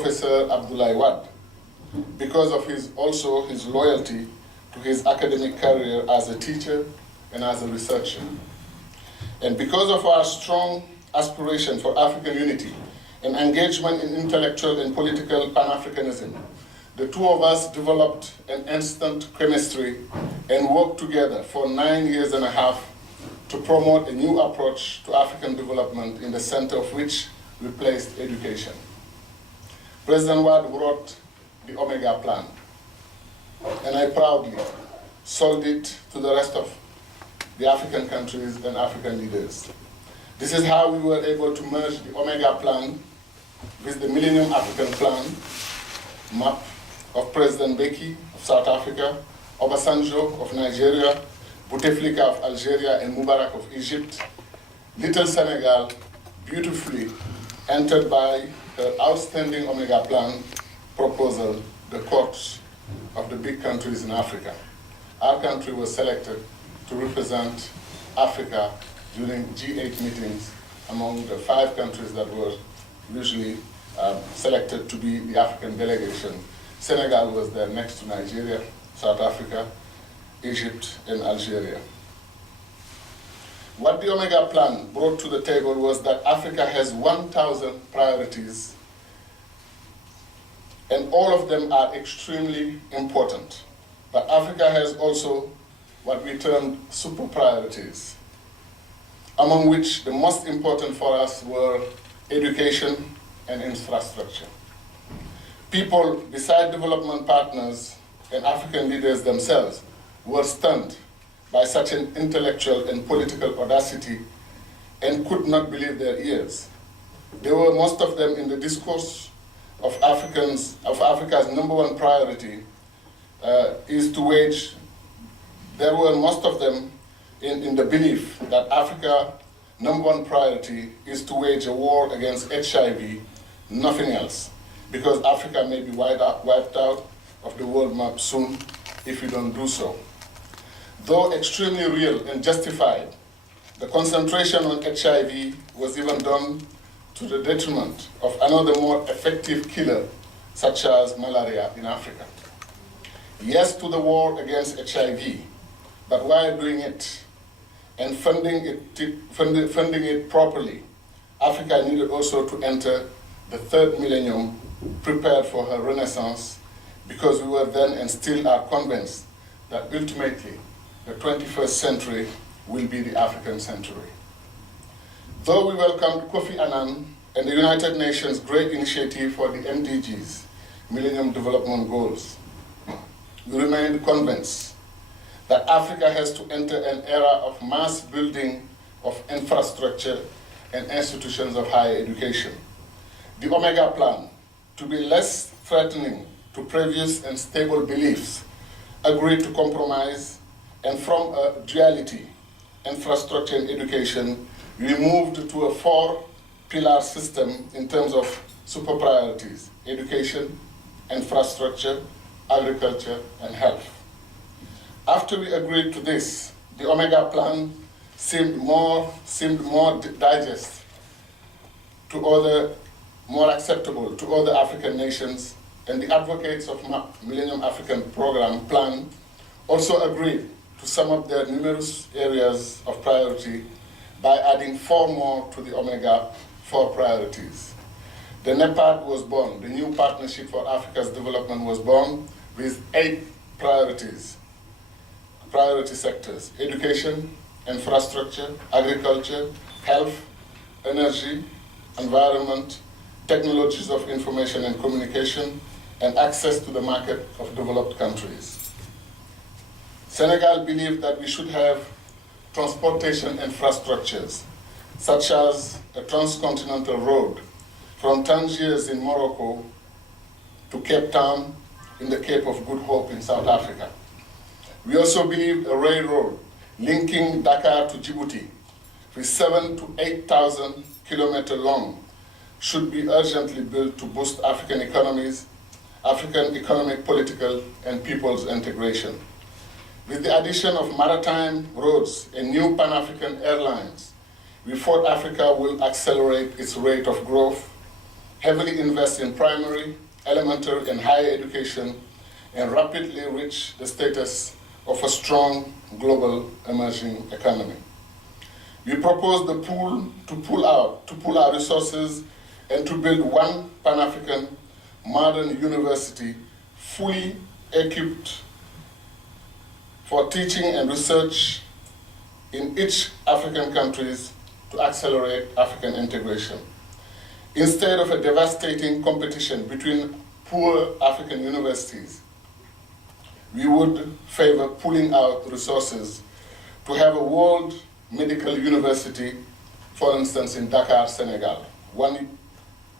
Professor Abdoulaye Wade, because of his loyalty to his academic career as a teacher and as a researcher. And because of our strong aspiration for African unity and engagement in intellectual and political Pan-Africanism, the two of us developed an instant chemistry and worked together for 9 years and a half to promote a new approach to African development, in the center of which we placed education. President Wade wrote the Omega Plan, and I proudly sold it to the rest of the African countries and African leaders. This is how we were able to merge the Omega Plan with the Millennium African Plan map of President Beki of South Africa, Obasanjo of Nigeria, Bouteflika of Algeria, and Mubarak of Egypt. Little Senegal beautifully entered by her outstanding Omega Plan proposal the courts of the big countries in Africa. Our country was selected to represent Africa during G8 meetings among the 5 countries that were usually selected to be the African delegation. Senegal was there next to Nigeria, South Africa, Egypt, and Algeria. What the Omega Plan brought to the table was that Africa has 1,000 priorities, and all of them are extremely important. But Africa has also what we termed super priorities, among which the most important for us were education and infrastructure. People, beside development partners and African leaders themselves, were stunned by such an intellectual and political audacity and could not believe their ears. They were, most of them, in the discourse of Africa's #1 priority is to wage. There were most of them in the belief that Africa's #1 priority is to wage a war against HIV, nothing else, because Africa may be wiped out of the world map soon if we don't do so. Though extremely real and justified, the concentration on HIV was even done to the detriment of another more effective killer, such as malaria in Africa. Yes to the war against HIV, but while doing it and funding it properly, Africa needed also to enter the 3rd millennium prepared for her renaissance, because we were then and still are convinced that ultimately the 21st century will be the African century. Though we welcomed Kofi Annan and the United Nations' great initiative for the MDGs, Millennium Development Goals, we remained convinced that Africa has to enter an era of mass building of infrastructure and institutions of higher education. The Omega Plan, to be less threatening to previous and stable beliefs, agreed to compromise, and from a duality, infrastructure and education, we moved to a 4-pillar system in terms of super priorities: education, infrastructure, agriculture, and health. After we agreed to this, the Omega Plan seemed more digest to other, more acceptable to other African nations, and the advocates of Millennium African Plan also agreed to sum up their numerous areas of priority by adding 4 more to the Omega 4 priorities. The NEPAD was born, the New Partnership for Africa's Development was born, with 8 priority sectors: education, infrastructure, agriculture, health, energy, environment, technologies of information and communication, and access to the market of developed countries. Senegal believed that we should have transportation infrastructures, such as a transcontinental road from Tangiers in Morocco to Cape Town in the Cape of Good Hope in South Africa. We also believed a railroad linking Dakar to Djibouti, with 7,000 to 8,000 kilometers long, should be urgently built to boost African economies, African economic, political, and people's integration. With the addition of maritime roads and new Pan-African airlines, we thought Africa will accelerate its rate of growth heavily invest in primary, elementary, and higher education, and rapidly reach the status of a strong global emerging economy. We propose to pull our resources and to build one Pan-African modern university fully equipped for teaching and research in each African countries to accelerate African integration. Instead of a devastating competition between poor African universities, we would favor pooling our resources to have a world medical university, for instance, in Dakar, Senegal. One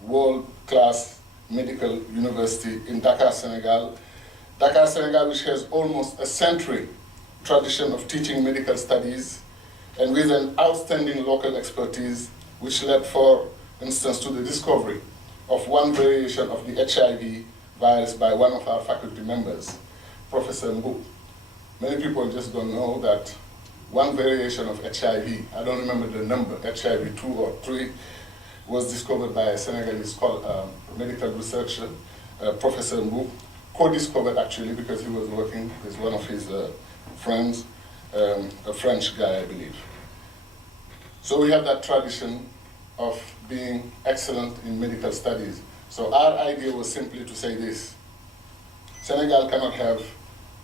world-class medical university in Dakar, Senegal. Dakar, Senegal, which has almost a century tradition of teaching medical studies, and with an outstanding local expertise, which led, for instance, to the discovery of one variation of the HIV virus by one of our faculty members, Professor Mbu. Many people just don't know that one variation of HIV, I don't remember the number, HIV 2 or 3, was discovered by a Senegalese medical researcher, Professor Mbu, co-discovered actually because he was working with one of his friends, a French guy, I believe. So we have that tradition of being excellent in medical studies. So our idea was simply to say this: Senegal cannot have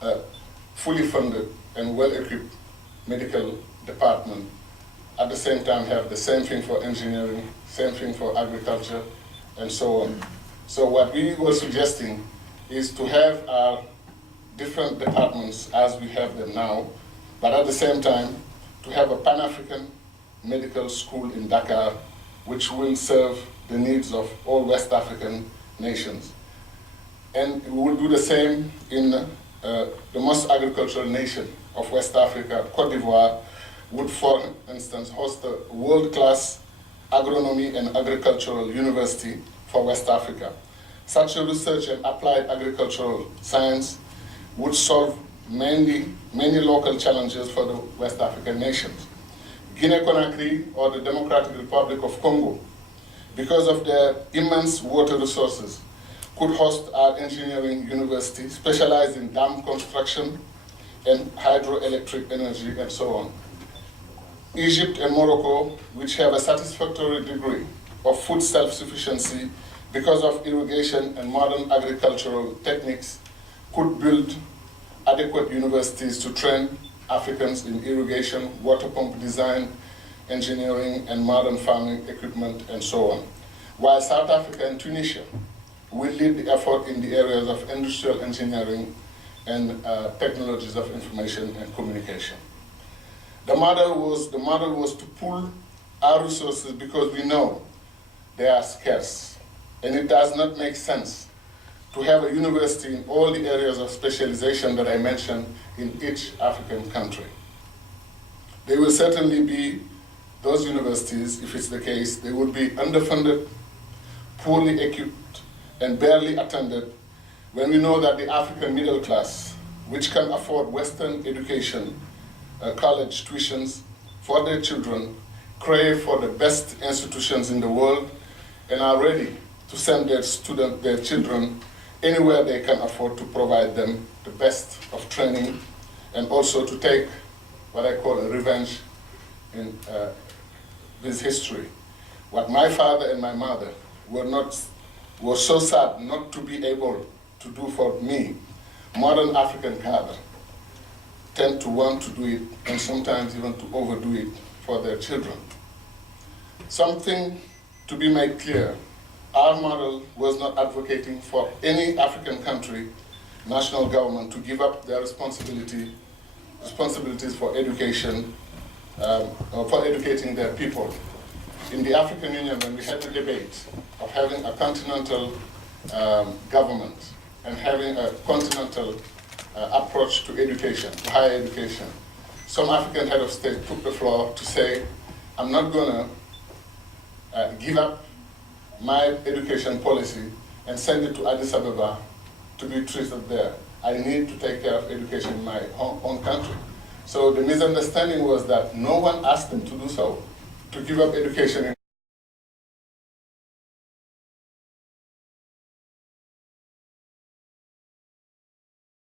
a fully funded and well-equipped medical department, at the same time have the same thing for engineering, same thing for agriculture, and so on. So what we were suggesting is to have our different departments as we have them now, but at the same time to have a Pan-African medical school in Dakar, which will serve the needs of all West African nations. And we will do the same in the most agricultural nation of West Africa. Cote d'Ivoire would, for instance, host a world-class agronomy and agricultural university for West Africa. Such a research and applied agricultural science would solve many local challenges for the West African nations. Guinea-Conakry or the Democratic Republic of Congo, because of their immense water resources, could host our engineering university specialized in dam construction and hydroelectric energy and so on. Egypt and Morocco, which have a satisfactory degree of food self-sufficiency because of irrigation and modern agricultural techniques, could build adequate universities to train Africans in irrigation, water pump design, engineering, and modern farming equipment, and so on. While South Africa and Tunisia will lead the effort in the areas of industrial engineering and technologies of information and communication. The model was to pool our resources because we know they are scarce, and it does not make sense to have a university in all the areas of specialization that I mentioned in each African country. There will certainly be those universities, if it's the case, they would be underfunded, poorly equipped, and barely attended, when we know that the African middle class, which can afford Western education, college tuitions for their children, crave for the best institutions in the world, and are ready to send their children anywhere they can afford to provide them the best of training, and also to take what I call a revenge in this history. What my father and my mother were so sad not to be able to do for me, modern African cadre tend to want to do it, and sometimes even to overdo it for their children. Something to be made clear: our model was not advocating for any African country, national government, to give up their responsibilities for education, or for educating their people. In the African Union, when we had the debate of having a continental government and having a continental approach to education, to higher education, some African head of state took the floor to say, I'm not going to give up my education policy and send it to Addis Ababa to be treated there. I need to take care of education in my own country. So the misunderstanding was that no one asked them to do so, to give up education in